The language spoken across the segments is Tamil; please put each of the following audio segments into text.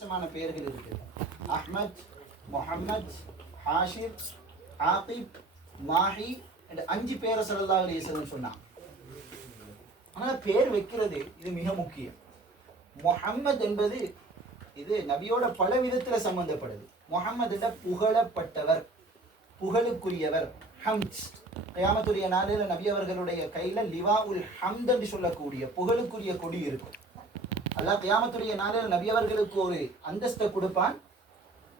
பெயர்கள் இருக்குது. அஹ்மத், முஹம்மத், ஹாஷிர், ஆகிப், மாஹி என்ற 5 பேரை ஸல்லல்லாஹு அலைஹி வஸல்லம் சொன்னாங்க. ஆனால் பேர் வைக்கிறது இது மிக முக்கியம். முஹம்மத் என்பது இது நபியோட பல விதத்துல சம்பந்தப்படுது. முஹம்மது என்ற புகழப்பட்டவர், புகழுக்குரியவர். ஹம்த், கியாமத்துடைய நாளில் நபி அவர்களுடைய கையில லிவாஉல் ஹம்த் என்று சொல்லக்கூடிய புகழுக்குரிய கொடி இருக்கும். அல்லாஹ் கியாமத்துடைய நாளில் நபி அவர்களுக்கு ஒரு அந்தஸ்தை கொடுப்பான்.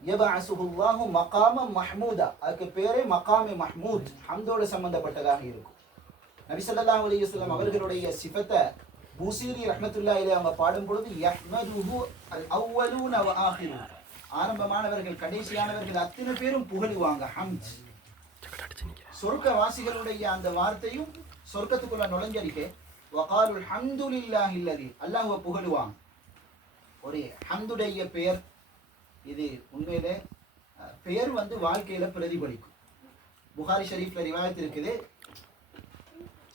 யபஅஸுஹுல்லாஹு மகாம மஹ்மூதா, அதுக்கு பேரே மகாமே மஹ்மூத், ஹம்தோடு சம்பந்தப்பட்டதாக இருக்கும். நபி ஸல்லல்லாஹு அலைஹி வஸல்லம் அவர்களுடைய சிஃபத்தை பூசீரி ரஹ்மத்துல்லாஹி அலைஹி அவங்க பாடும் பொழுது யஹ்மதுஹு அல் அவ்வலூன வ ஆகிரூன், ஆரம்பமானவர்கள் கடைசியானவர்கள் அத்தனை பேரும் புகழுவாங்க. ஹம்த் சொர்க்கவாசிகளுடைய அந்த வார்த்தையும் சொர்க்கத்துக்குள்ள நுழைஞ்சடிக்கே வகாலுல் ஹம்துலில்லாஹி அல்லதி, அல்லாஹ்வை புகழுவாங்க. ஒரு ஹம்துடைய பெயர் இது உண்மையிலே பெயர் வாழ்க்கையில பிரதிபலிக்கும். புகாரி ஷரீஃப்ல ரிவாயத் இருக்குது.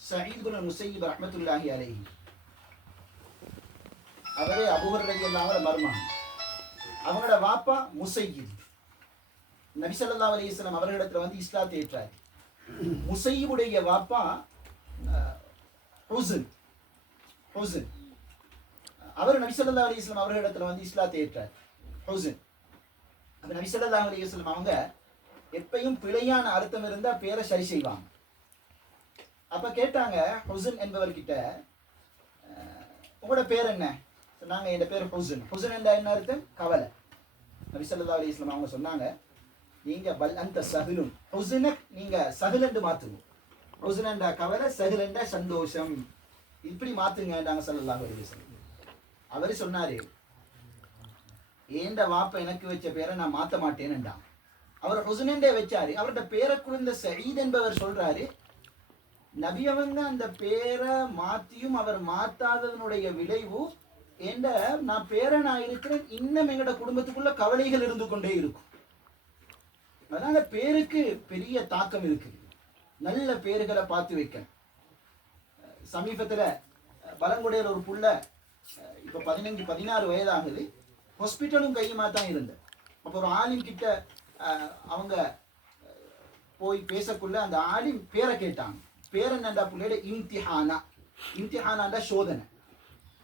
சயீத் பின் முஸையிப் ரஹ்மத்துல்லாஹி அலைஹி அவரே அபூ ஹுரைரா ரலியல்லாஹு அன்ஹு மர்மம், அவங்களோட வாப்பா முஸையிப் நபி ஸல்லல்லாஹு அலைஹி வஸல்லம் அவர்களிடத்துல இஸ்லாத்தை ஏற்றார். முஸையிபுடைய வாப்பா ஹுஸ்ன், அவர் நபி ஸல்லல்லாஹு அலைஹி வஸல்லம் அவர்களிடத்துல இஸ்லாத்தை ஏற்றார். ஹுஸ்ன் அப்ப நபி ஸல்லல்லாஹு அலைஹி வஸல்லம் அவங்க எப்பயும் பிழையான அர்த்தம் இருந்தா பேரை சரி செய்வாங்க. அப்ப கேட்டாங்க ஹுஸ்ன் என்பவர்கிட்ட, உங்களோட பேர் என்ன? சொன்னாங்க, என் பேர் ஹுஸ்ன். ஹுஸ்ன் என்ற என்ன அர்த்தம்? கவலை. நபி ஸல்லல்லாஹு அலைஹி வஸல்லம் அவங்க சொன்னாங்க, நீங்க பல் அந்த சஹிலுன், ஹுஸ்ன நீங்க சஹில் என்று மாத்துங்க. ஹுஸ்ன் என்ற கவலை, சஹில் என்ற சந்தோஷம், இப்படி மாத்துங்கன்றாங்க ஸல்லல்லாஹு அலைஹி வஸல்லம். அவர் சொன்னாரு, ஏண்ட வாப்ப எனக்கு வச்ச பேரை நான் மாத்த மாட்டேன்னுட்டான். அவர் ஹுஸ்ன் என்றே வச்சாரு. அவர்கிட்ட பேரை குழந்த சயீத் என்பவர் சொல்றாரு, நபி அவங்க அந்த பேரை மாத்தியும் அவர் மாத்தாததனுடைய விளைவு என்ற நான் பேரனா இருக்கிறேன், இன்னும் எங்களோட குடும்பத்துக்குள்ள கவலைகள் இருந்து கொண்டே இருக்கும். அதனால பேருக்கு பெரிய தாக்கம் இருக்குது. நல்ல பேர்களை பார்த்து வைக்க. சமீபத்துல பலங்குடையில் ஒரு புள்ள இப்ப 15-16 வயதாகுது. ஹாஸ்பிட்டலும் கையுமா தான் இருந்தது. அப்போ ஒரு ஆலிம் கிட்ட அவங்க போய் பேசக்குள்ள அந்த ஆலிம் பேரை கேட்டாங்க. பேர் என்னண்டா பிள்ளையோட இம்திஹானா, இம்திஹானாண்டா சோதனை.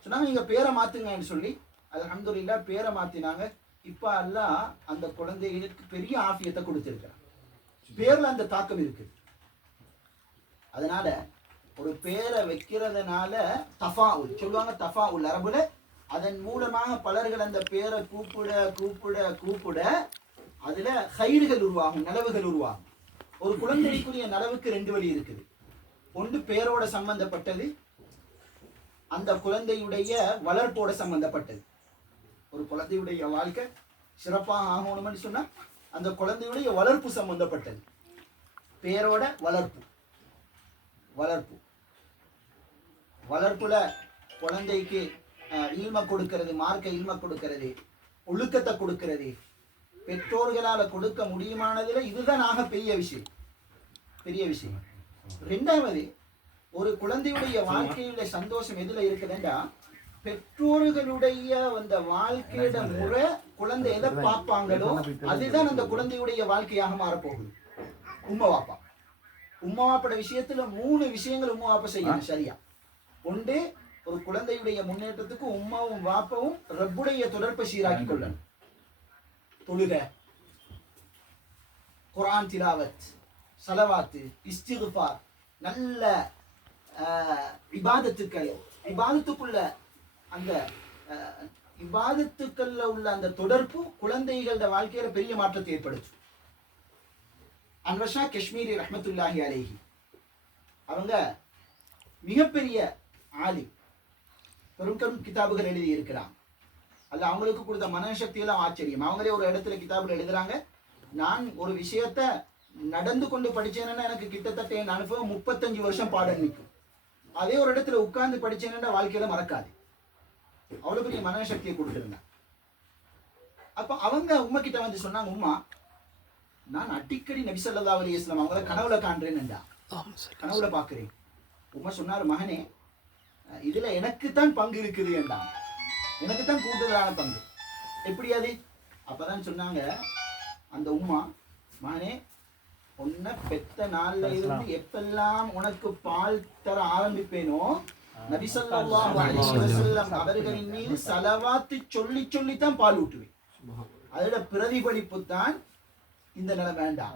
சொன்னாங்க, நீங்க பேரை மாத்துங்கன்னு சொல்லி அல்ஹம்துலில்லாஹ் பேரை மாத்தினாங்க. இப்ப அல்லாஹ் அந்த குழந்தைகளுக்கு பெரிய ஆஃபியத்தை கொடுத்திருக்கிறான். பேர்ல அந்த தாக்கம் இருக்குது. அதனால ஒரு பேரை வைக்கிறதுனால தஃபாஉல் சொல்லுவாங்க. தஃபாஉல் அரபுல அதன் மூலமாக பலர்கள் அந்த பேரை கூப்பிட கூப்பிட கூப்பிட அதுல ஹைர்கள் உருவாகும், நலவுகள் உருவாகும். ஒரு குழந்தைக்குரிய நலவுக்கு 2 வழி இருக்குது. ஒன்று பேரோட சம்பந்தப்பட்டது, அந்த குழந்தையுடைய வளர்ப்போட சம்பந்தப்பட்டது. ஒரு குழந்தையுடைய வாழ்க்கை சிறப்பாக ஆகணும்னு சொன்னா அந்த குழந்தையுடைய வளர்ப்பு சம்பந்தப்பட்டது. பேரோட வளர்ப்பு, வளர்ப்புல குழந்தைக்கு இல்ம கொடுக்கிறது, மார்க்க இல்ம கொடுக்கிறது, ஒழுக்கத்தை கொடுக்கிறது. பெற்றோர்களால கொடுக்க முடியுமானதுல இதுதான் ஆக பெரிய விஷயம். 2வது, ஒரு குழந்தையுடைய வாழ்க்கையில சந்தோஷம் எதுல இருக்குதுன்னா, பெற்றோர்களுடைய அந்த வாழ்க்கையோட முறை குழந்தை எதை பார்ப்பாங்களோ அதுதான் அந்த குழந்தையுடைய வாழ்க்கையாக மாறப்போகுது. உம்மா வாப்போட விஷயத்துல 3 விஷயங்கள் உம்மா வாப்பா செய்யணும் சரியா. ஒன்று, ஒரு குழந்தையுடைய முன்னேற்றத்துக்கு உம்மாவும் வாப்பாவும் ரப்புடைய தொடர்பை சீராக்கி கொள்ளணும். தொழுகை, குர்ஆன் திலாவத், ஸலவாத்து, இஸ்திக்ஃபார், நல்ல இபாதத்துக்குள்ள அந்த இபாதத்துக்கள்ல உள்ள அந்த தொடர்பு குழந்தைகளோட வாழ்க்கையில பெரிய மாற்றத்தை ஏற்படுத்தும். அன்வர் ஷா காஷ்மீரி ரஹ்மத்துல்லாஹி அலைஹி அவங்க மிகப்பெரிய ஆலிம், பெரும் கிதாபுகள் எழுதி இருக்கிறாங்க. அல்ல அவங்களுக்கு கொடுத்த மனசக்தி எல்லாம் ஆச்சரியம். அவங்களே ஒரு இடத்துல கிதாபுல எழுதுறாங்க, நான் ஒரு விஷயத்த நடந்து கொண்டு படிச்சேன்னா எனக்கு கிட்டத்தட்ட என் அனுபவம் 35 வருஷம் பாடம் நிற்கும். அதே ஒரு இடத்துல உட்கார்ந்து படிச்சேன்னா வாழ்க்கையில மறக்காது. அவ்வளவு பெரிய மனசக்தியை கொடுத்திருந்தேன். அப்ப அவங்க உம்மா கிட்ட சொன்னாங்க, உம்மா நான் அடிக்கடி நபி ஸல்லல்லாஹு அலைஹி வஸல்லம் அவங்கள கனவுல காண்றேன்னுடா, கனவுல பாக்குறேன். உம்மா சொன்னாரு, மகனே இதுல எனக்கு தான் பங்கு இருக்குது என்றான், எனக்கு தான் கூடுதலான பங்கு. எப்படி அது? அப்பதான் சொன்னாங்க அந்த உம்மா, மகனே உன்னை பெத்த நாள்ல இருந்து எப்பெல்லாம் உனக்கு பால் தர ஆரம்பிப்பேனோ நபி ஸல்லல்லாஹு அலைஹி வஸல்லம் அவர்களின் மீது ஸலவாத்து சொல்லி சொல்லித்தான் பால் ஊட்டுவேன். அதோட பிரதிபலிப்பு தான் இந்த நிலைமை. வேண்டாம்.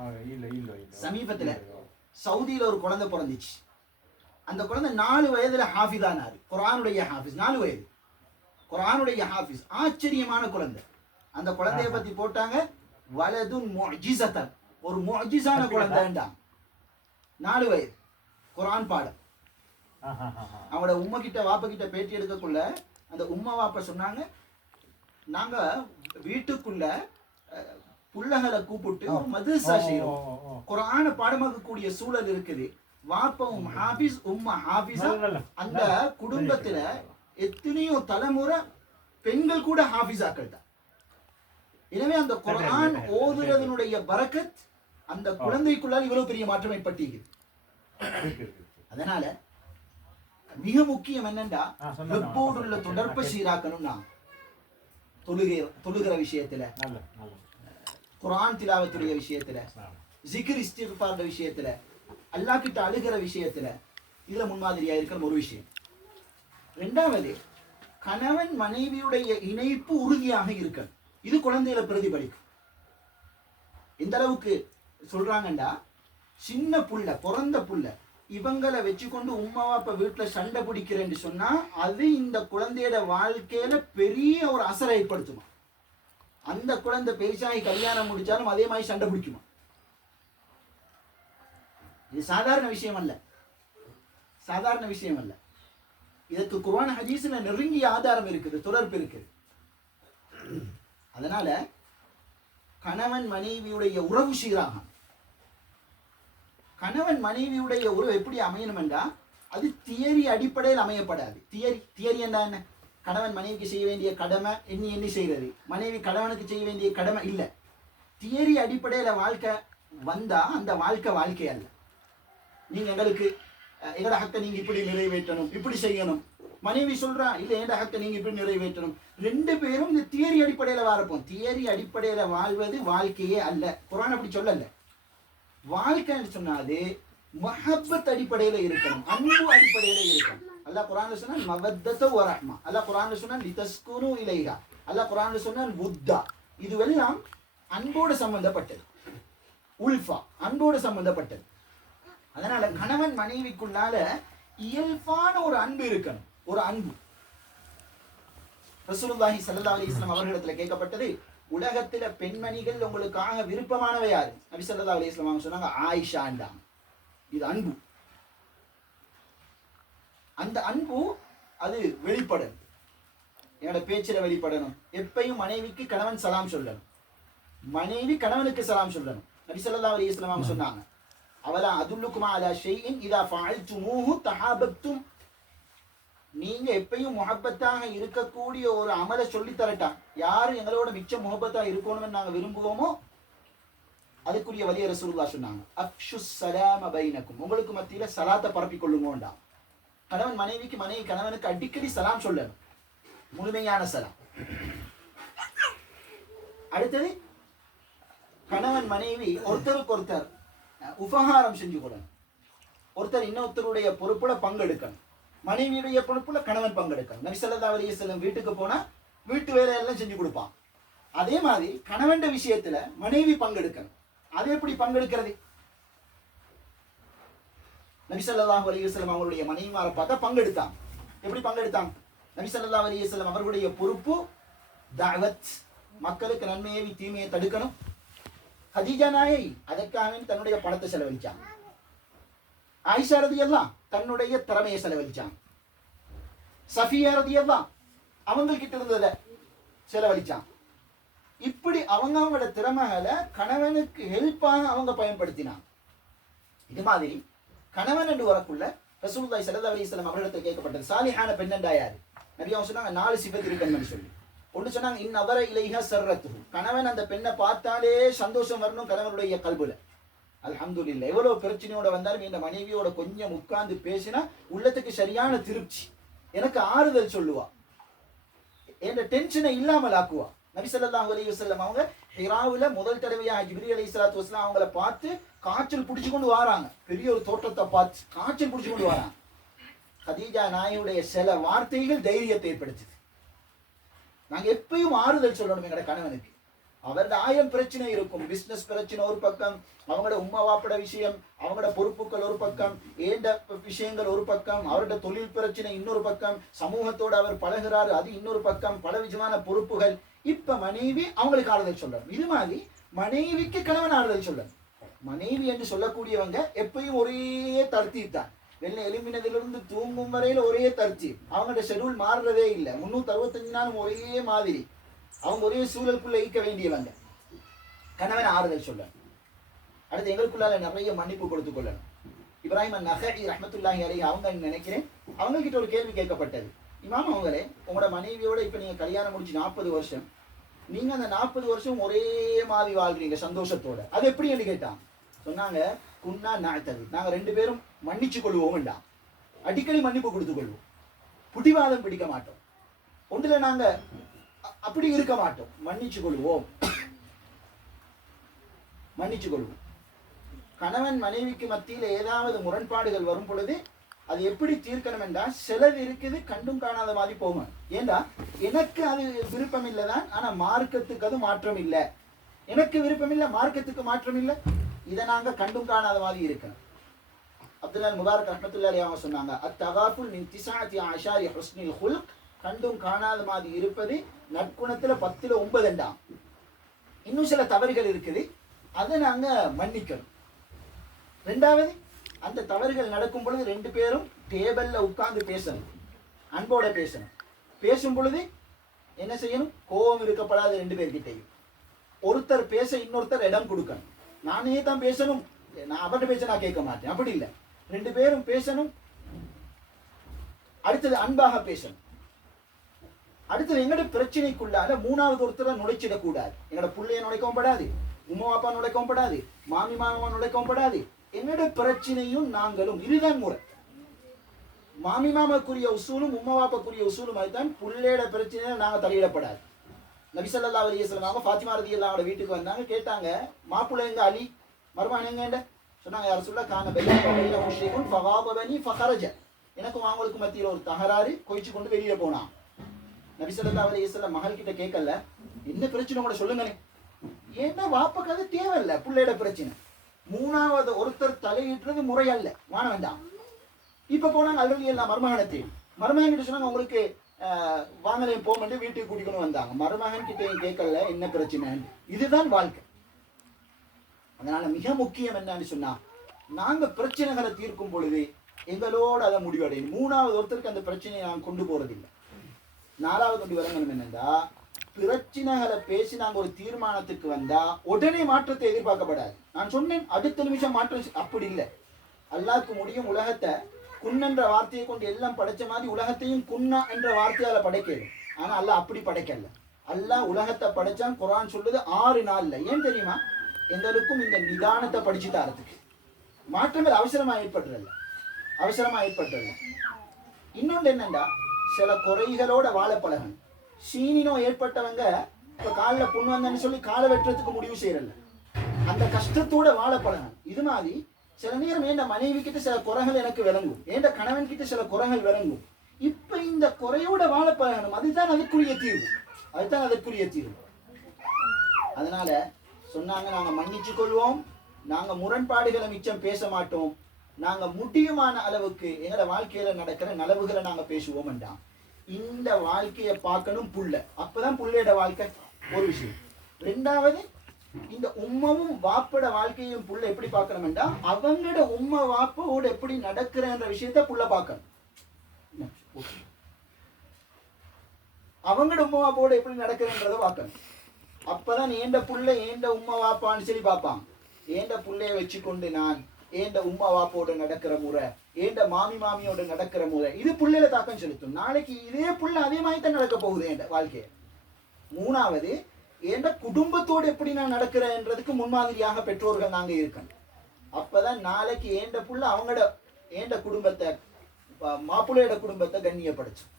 சமீபத்துல சவுதியில ஒரு குழந்தை பிறந்துச்சு. அந்த குழந்தை 4 வயதுல ஹாஃபிதானாரு. குர்ஆனுடைய ஹாஃபிஸ். 4 வயது குர்ஆனுடைய ஹாஃபிஸ். ஆச்சரியமான குழந்தை. அந்த குழந்தைய பத்தி போட்டாங்க வலதுன் முஅஜிஸத்தன், ஒரு முஅஜிஸான குழந்தைண்டாம். 4 வயது குர்ஆன் பாடம். அவங்களோட உம்மா கிட்ட வாப்பா கிட்ட பேட்டி எடுக்கக்குள்ள அந்த உம்மா வாப்பா சொன்னாங்க, நாங்க வீட்டுக்குள்ள புள்ளகளை கூப்பிட்டு ஒரு மதரசா செய்யறோம், குர்ஆனை பாடமாக்கக்கூடிய சூழல் இருக்குது. வாப்பாவும் ஹாஃபிஸ், உம்மா ஹாஃபிஸா. அந்த குடும்பத்துல எத்தனையோ தலைமுறை பெண்கள் கூட ஹாஃபிஸாக்கள் தான். எனவே அந்த குர்ஆன் ஓதுறதனுடைய பரக்கத் அந்த குழந்தைக்குள்ளால் இவ்வளவு பெரிய மாற்றம் ஏற்பட்டிருக்கு. அதனால மிக முக்கியம் என்னண்டா, ரப்போடு உள்ள தொடர்பை சீராக்கணும்னா தொழுகிற விஷயத்துல, குர்ஆன் திலாவத்துடைய விஷயத்துல, ஜிக்ர் இஸ்திக்ஃபார் விஷயத்துல, அல்லாஹ் கிட்ட அழுகிற விஷயத்துல, இதுல முன்மாதிரியா இருக்கிற ஒரு விஷயம். இரண்டாவது, கணவன் மனைவியுடைய இணைப்பு உறுதியாக இருக்கணும். இது குழந்தையில பிரதிபலிக்கும். எந்த அளவுக்கு சொல்றாங்கண்டா, சின்ன புள்ள, பிறந்த புள்ள, இவங்களை வச்சுக்கொண்டு உம்மா அப்ப வீட்டுல சண்டை பிடிக்கிறேன்னு சொன்னா அது இந்த குழந்தையோட வாழ்க்கையில பெரிய ஒரு அசரை ஏற்படுத்துமா. அந்த குழந்தை பெருசாகி கல்யாணம் முடிச்சாலும் அதே மாதிரி சண்டை பிடிக்குமா. இது சாதாரண விஷயம் அல்ல, சாதாரண விஷயம் அல்ல. இதற்கு குர்ஆன் ஹதீஸ்ல நெருங்கிய ஆதாரம் இருக்குது, தொடர்பு இருக்குது. அதனால கணவன் மனைவியுடைய உறவு சீராகும். கணவன் மனைவியுடைய உறவு எப்படி அமையணும் என்றா, அது தியரி அடிப்படையில் அமையப்படாது. தியரி என்ன? கணவன் மனைவிக்கு செய்ய வேண்டிய கடமை எண்ணி செய்கிறது, மனைவி கணவனுக்கு செய்ய வேண்டிய கடமை இல்லை. தியரி அடிப்படையில வாழ்க்கை வந்தா அந்த வாழ்க்கை அல்ல. நீங்க எங்களோட ஹக்கை நீங்க இப்படி நிறைவேற்றணும், இப்படி செய்யணும். மனைவி சொல்றா, இல்ல என் ஹக்கை நீங்க இப்படி நிறைவேற்றணும். 2 பேரும் இந்த தியரி அடிப்படையில வாழப்போம். தியரி அடிப்படையில வாழ்வது வாழ்க்கையே அல்ல. குர்ஆன் அப்படி சொல்லல. வாழ்க்கைன்னு சொன்னாது மஹப்பத் அடிப்படையில இருக்கணும், அன்பு அடிப்படையில இருக்கணும். அல்லாஹ் குர்ஆன்ல சொன்னான் மவத்தத வ ரஹ்மா, அல்லாஹ் குர்ஆன்ல சொன்னான் லிதஸ்குனு இலைஹா, அல்லாஹ் குர்ஆன்ல சொன்னான் வுத்தா. இதுவெல்லாம் அன்போடு சம்பந்தப்பட்டது, உல்ஃபா அன்போடு சம்பந்தப்பட்டது. அதனால கணவன் மனைவிக்குள்ளால இயல்பான ஒரு அன்பு இருக்கணும், ஒரு அன்பு. ரசூலுல்லாஹி ஸல்லல்லாஹு அலைஹி வஸல்லம் அவர்களிடத்துல கேட்கப்பட்டது, உலகத்துல பெண்மணிகள் உங்களுக்காக விருப்பமானவை யாரு? நபி ஸல்லல்லாஹு அலைஹி வஸல்லம் சொன்னாங்க ஆயிஷாண்டாம். இது அன்பு. அந்த அன்பு அது வெளிப்படணும், என்னோட பேச்சில வெளிப்படணும். எப்பயும் மனைவிக்கு கணவன் சலாம் சொல்லணும், மனைவி கணவனுக்கு சலாம் சொல்லணும். நபி ஸல்லல்லாஹு அலைஹி வஸல்லம் சொன்னாங்க, அவலா அதுல்லுக்குமா அலா ஷைஇன் இதா ஃபஅல்துமூஹு தஹாபத்தும். நீங்க எப்பயும் முஹப்பத்தாக இருக்கக்கூடிய ஒரு அமலை சொல்லி தரட்டா, யாரு எங்களோட மிச்ச முஹப்பத்தா இருக்கணும்னு நாங்க விரும்புவோமோ அதுக்குரிய வழியை ரசூலுல்லாஹ் சொன்னாங்க. அஃஷுஸ் ஸலாம பைனக்கும், உங்களுக்கு மத்தியில சலாத்தை பரப்பிக் கொள்ளுங்கோண்டா. கணவன் மனைவிக்கு, மனைவி கணவனுக்கு அடிக்கடி சலாம் சொல்லணும், முழுமையான சலாம். அடுத்தது, கணவன் மனைவி ஒருத்தருக்கு ஒருத்தர் உபகாரம் செஞ்சு கொள்ளணும். ஒருத்தர் இன்னொருத்தருடைய பொறுப்புல பங்கெடுக்கணும். மனைவியுடைய பொறுப்புல கணவன் பங்கெடுக்கணும். நபி ஸல்லல்லாஹு அலைஹி வஸல்லம் வீட்டுக்கு போனா வீட்டு வேலையெல்லாம் செஞ்சு கொடுப்பான். அதே மாதிரி கணவன் விஷயத்துல மனைவி பங்கெடுக்கணும். அது எப்படி பங்கெடுக்கிறது? நபி ஸல்லல்லாஹு அலைஹி வஸல்லம் அவங்களுடைய மனைவிமாரை பார்த்தா பங்கெடுத்தாங்க. எப்படி பங்கெடுத்தாங்க? நபி ஸல்லல்லாஹு அலைஹி வஸல்லம் அவர்களுடைய பொறுப்பு தஅவத், மக்களுக்கு நன்மையை தீமையை தடுக்கணும். ஹதீஜா நாயை அதற்காக தன்னுடைய பணத்தை செலவழிச்சாங்க. ஆயிஷா ரலியல்லாஹு தன்னுடைய திறமையை செலவழிச்சாங்க. சஃபியா ரலியல்லாஹு அவங்க கிட்ட இருந்தத செலவழிச்சாங்க. இப்படி அவங்களோட திறமைகளை கணவனுக்கு ஹெல்ப்பாக அவங்க பயன்படுத்தினாங்க. இது மாதிரி கணவன் என்று வரக்குள்ள ரசூலுல்லாஹி ஸல்லல்லாஹு அலைஹி வஸல்லம் அவர்களிடத்தில் கேட்கப்பட்டது, சாலிஹான பெண்ணண்டா யாரு? நபி அவங்க சொன்னாங்க 4 சிஃபத் இருக்குன்னு சொல்லி. ஒன்று சொன்னாங்க, இன் நதர இலைஹா சர்ரத்துஹு, கணவன் அந்த பெண்ணை பார்த்தாலே சந்தோஷம் வரணும் கணவனுடைய கல்புல. அல்ஹம்துலில்லாஹ், எவ்வளவு பிரச்சனையோட வந்தாலும் இந்த மனைவியோட கொஞ்சம் உட்கார்ந்து பேசினா உள்ளத்துக்கு சரியான திருப்தி, எனக்கு ஆறுதல் சொல்லுவா, என் டென்ஷனை இல்லாமல் ஆக்குவா. நபி ஸல்லல்லாஹு அலைஹி வஸல்லம் அவங்க ஹிராவுல முதல் தடவையாக ஜிப்ரீல் அலைஹிஸ்ஸலாத்து வஸலாம் அவங்கள பார்த்து காய்ச்சல் பிடிச்சு கொண்டு வராங்க. பெரிய ஒரு தோற்றத்தை பார்த்து காய்ச்சல் பிடிச்சு கொண்டு வராங்க. கதீஜா நாயுடைய சில வார்த்தைகள் தைரியத்தை ஏற்படுத்துது. நாங்க எப்பயும் ஆறுதல் சொல்லணும் எங்கட கணவனுக்கு. அவரது 1000 பிரச்சனை இருக்கும். பிசினஸ் பிரச்சனை ஒரு பக்கம், அவங்களோட உம்மா வாப்பட விஷயம், அவங்களோட பொறுப்புகள் ஒரு பக்கம், ஏண்ட விஷயங்கள் ஒரு பக்கம், அவரோட தொழில் பிரச்சனை இன்னொரு பக்கம், சமூகத்தோடு அவர் பழகிறாரு அது இன்னொரு பக்கம், பல விதமான பொறுப்புகள். இப்ப மனைவி அவங்களுக்கு ஆறுதல் சொல்லணும். இது மாதிரி மனைவிக்கு கணவன் ஆறுதல் சொல்லணும். மனைவி என்று சொல்லக்கூடியவங்க எப்பயும் ஒரே தர்த்தீப் தான். வெள்ளை எலும்பினதிலிருந்து தூங்கும் வரையில ஒரே தர்த்தீப். அவங்களோட ஷெடியூல் மாறுறதே இல்லை. 365 நாளும் ஒரே மாதிரி. அவங்க ஒரே சூழலுக்குள்ள ஈக்க வேண்டியவங்க. கணவன் ஆறுதல் சொல்லணும். அடுத்து எங்களுக்குள்ளால நிறைய மன்னிப்பு கொடுத்து கொள்ளணும். இப்ராஹிம் அன்-நஹஇ ரஹ்மத்துல்லாஹி அலைஹி அவங்க நினைக்கிறேன் அவங்க கிட்ட ஒரு கேள்வி கேட்கப்பட்டது. இமாம் அவங்களே, உங்களோட மனைவியோட இப்ப நீங்க கல்யாணம் முடிச்சு 40 வருஷம், நீங்க அந்த 40 வருஷம் ஒரே மாதிரி வாழ்றீங்க சந்தோஷத்தோட, அது எப்படின்னு கேட்டான். சொன்னாங்க, குன்னா நாத்தது, நாங்க 2 பேரும் மன்னிச்சு கொள்வோம் வேண்டாம், அடிக்கடி மன்னிப்பு கொடுத்து கொள்வோம், புடிவாதம் பிடிக்க மாட்டோம், ஒன்றுல நாங்க அப்படி இருக்க மாட்டோம், மன்னிச்சு கொள்வோம். மன்னிச்சு கொள்வோம். கணவன் மனைவிக்கு மத்தியில் ஏதாவது முரண்பாடுகள் வரும் பொழுது அது எப்படி தீர்க்கணும் என்றால், சிலது இருக்குது கண்டும் காணாத மாதிரி போகும். ஏண்டா எனக்கு அது விருப்பம் இல்லைதான், ஆனா மார்க்கத்துக்கு அது மாற்றம் இல்லை. எனக்கு விருப்பம் இல்லை, மார்க்கத்துக்கு மாற்றம் இல்லை, இதை நாங்க கண்டும் காணாத மாதிரி இருக்கணும். அப்துல்லாஹ் முபாரக் ரஹ்மத்துல்லாஹி அலைஹி அவங்க சொன்னாங்க, அத்தகாஃபுல் மின் திஸாத்தி அஷாரி ஹுஸ்னில் ஹுல்க், கண்டும் காணாத மாதிரி இருப்பது நற்குணத்துல 10ல் 9. இன்னும் சில தவறுகள் இருக்குது, அதை நாங்க மன்னிக்கணும். 2வது, அந்த தவறுகள் நடக்கும் பொழுது 2 பேரும் டேபிள்ல உட்கார்ந்து பேசணும், அன்போட பேசணும். பேசும் பொழுது என்ன செய்யணும், கோபம் இருக்கப்படாது 2 பேர்கிட்டையும். ஒருத்தர் பேச இன்னொருத்தர் இடம் கொடுக்கணும். நானே தான் பேசணும், நான் அவர்கிட்ட பேச நான் கேட்க மாட்டேன், அப்படி இல்லை. 2 பேரும் பேசணும். அடுத்தது அன்பாக பேசணும். அடுத்தது எங்கட பிரச்சனைக்குள்ளால 3வது ஒருத்தரை நுழைச்சிடக்கூடாது. எங்கட புள்ளைய நுழைக்கவும் படாது, உமா பாப்பா நுழைக்கவும் படாது, மாமி மாமா நுழைக்கவும் படாது. எங்கட பிரச்சனையும் நாங்களும், இதுதான் முறை. மாமி மாமாக்குரிய உசூலும் உமா பாப்பாக்குரிய உசூலும் அதுதான். புள்ளையோட பிரச்சனையில நாங்க தலையிடப்படாது. நபி ஸல்லல்லாஹு அலைஹி வஸல்லம் ஃபாத்திமா ரலியல்லாஹு வீட்டுக்கு வந்தாங்க, கேட்டாங்க, மாப்பிள்ளை எங்க, அலி மருமகன் எங்க? சொன்னாங்க, யார் சொல்ல கான பைன முஷ்ரிகுன் ஃபகாபனி ஃபகரஜ, எனக்கும் அவங்களுக்கு மத்தியில் ஒரு தகராறு, கொய்ச்சு கொண்டு வெளியே போனான். நபி ஸல்லல்லாஹு அலைஹி வஸல்லம் மகள் கிட்ட கேட்கல, என்ன பிரச்சனை கூட சொல்லுங்களேன். ஏன்னா வாப்பக்கு அது தேவையில்லை, பிள்ளையோட பிரச்சனை. 3வது ஒருத்தர் தலையிடுறது முறை அல்ல, வான வேண்டாம். இப்ப போனாங்க அல்ரெடி எல்லாம் மருமகனத்தையும், மருமகன் கிட்ட சொன்னாங்க, உங்களுக்கு வாங்கலை போக வீட்டுக்கு கூட்டிக்கணும் வந்தாங்க. மருமகன் கிட்ட கேட்கல என்ன பிரச்சனை. இதுதான் வாழ்க்கை. அதனால மிக முக்கியம் என்னன்னு சொன்னா, நாங்க பிரச்சனைகளை தீர்க்கும் பொழுது எங்களோட அதை முடிவடையும். 3வது ஒருத்தருக்கு அந்த பிரச்சனையை நாங்க கொண்டு போறதில்லை. 4வது கொண்டு வரணும் என்னன்னா, பிரச்சனைகளை பேசி நாங்க ஒரு தீர்மானத்துக்கு வந்தா உடனே மாற்றத்தை எதிர்பார்க்கப்படாது. நான் சொன்னேன் அடுத்த நிமிஷம் மாற்றம், அப்படி இல்லை. அல்லாஹ்க்கு முடியும் உலகத்தை குன் என்ற வார்த்தையை கொண்டு எல்லாம் படைச்ச மாதிரி உலகத்தையும் குன்னா என்ற வார்த்தையால படைக்கணும். ஆனா அல்லாஹ் அப்படி படைக்கல. அல்லாஹ் உலகத்தை படைச்சான். குர்ஆன் சொல்லுது 6 நாள்ல. ஏன் தெரியுமா? எங்களுக்கும் இந்த நிதானத்தை படிச்சு தரத்துக்கு. மாற்றங்கள் அவசரமா ஏற்பட்டுறல. இன்னொன்று என்னண்டா, சில குறைகளோட வாழ பழகணும். சீனி நோய் ஏற்பட்டவங்க இப்ப காலில் புண்ணு வந்தேன்னு சொல்லி காலை வெட்டுறதுக்கு முடிவு செய்யறல, அந்த கஷ்டத்தோட வாழ பழகணும். இது மாதிரி சில நேரம் என் மனைவி கிட்ட சில குறைகள் எனக்கு விளங்கும், என் கணவன் கிட்ட சில குறைகள் விளங்கும். இப்ப இந்த குறையோட வாழ பழகணும். அதுதான் அதற்குரிய தீர்வு. அதனால சொன்னாங்க, நாங்க மன்னிச்சு கொள்வோம், நாங்க முரண்பாடுகளை மிச்சம் பேச மாட்டோம், நாங்க முடியுமான அளவுக்கு எங்களோட வாழ்க்கையில நடக்கிற நலவுகளை நாங்க பேசுவோம் என்றான். இந்த வாழ்க்கையை பார்க்கணும் புள்ள, அப்பதான் புள்ளையோட வாழ்க்கை ஒரு விஷயம். 2வது, இந்த உம்மாவும் வாப்போட வாழ்க்கையும் புள்ள எப்படி பார்க்கணும் என்றா, அவங்களோட உம்மா வாப்போட எப்படி நடக்கிறன்ற விஷயத்த புள்ள பார்க்கணும். அவங்களோட உம்மா வாப்போட எப்படி நடக்கிறன்றத பார்க்கணும். அப்பதான் ஏண்ட புள்ள ஏண்ட உம்மா வாப்பான்னு சொல்லி பார்ப்பாங்க. ஏண்ட புள்ளைய வச்சுக்கொண்டு நான் ஏண்ட உம்மா வாப்போட நடக்கிற முறை, ஏண்ட மாமியோட நடக்கிற முறை, இது புள்ளையில தாக்கம் செலுத்தும். நாளைக்கு இதே புள்ள அதே மாதிரி தான் நடக்க போகுது என் வாழ்க்கைய. 3வது, ஏண்ட குடும்பத்தோடு எப்படி நான் நடக்கிறேன்றதுக்கு முன்மாதிரியாக பெற்றோர்கள் நாங்க இருக்கணும். அப்பதான் நாளைக்கு ஏண்ட புள்ள அவங்களோட ஏண்ட குடும்பத்தை, மாப்பிள்ளையோட குடும்பத்தை கண்ணியப்படுத்தும்.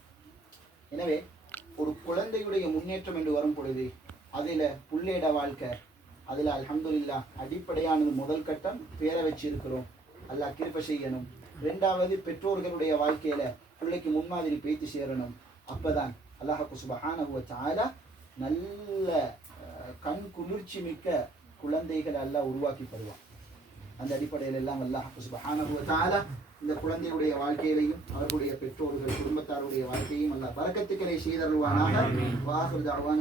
எனவே ஒரு குழந்தையுடைய முன்னேற்றம் என்று வரும் பொழுது அதில் புள்ளையிட வாழ்க்கை அதில் அல்ஹம்துலில்லாஹ் அடிப்படையானது முதல் கட்டம் பேரை வச்சிருக்கிறோம், அல்லாஹ் கிருபை செய்யணும். ரெண்டாவது பெற்றோர்களுடைய வாழ்க்கையில பிள்ளைக்கு முன்மாதிரி பேச்சு சேரணும். அப்பதான் அல்லாஹ் சுப்ஹானஹு வ தஆலா நல்ல கண் குளிர்ச்சி மிக்க குழந்தைகளை அல்லாஹ் உருவாக்கி தருவான். அந்த அடிப்படையில் எல்லாம் அல்லாஹ் சுப்ஹானஹு வ தஆலா இந்த குழந்தையுடைய வாழ்க்கையிலையும் அவர்களுடைய பெற்றோர்கள் குடும்பத்தாருடைய வாழ்க்கையும் அல்லாஹ் பரக்கத்துக்களை செய்தருள்வானாக. வாஹிர் தஅவானா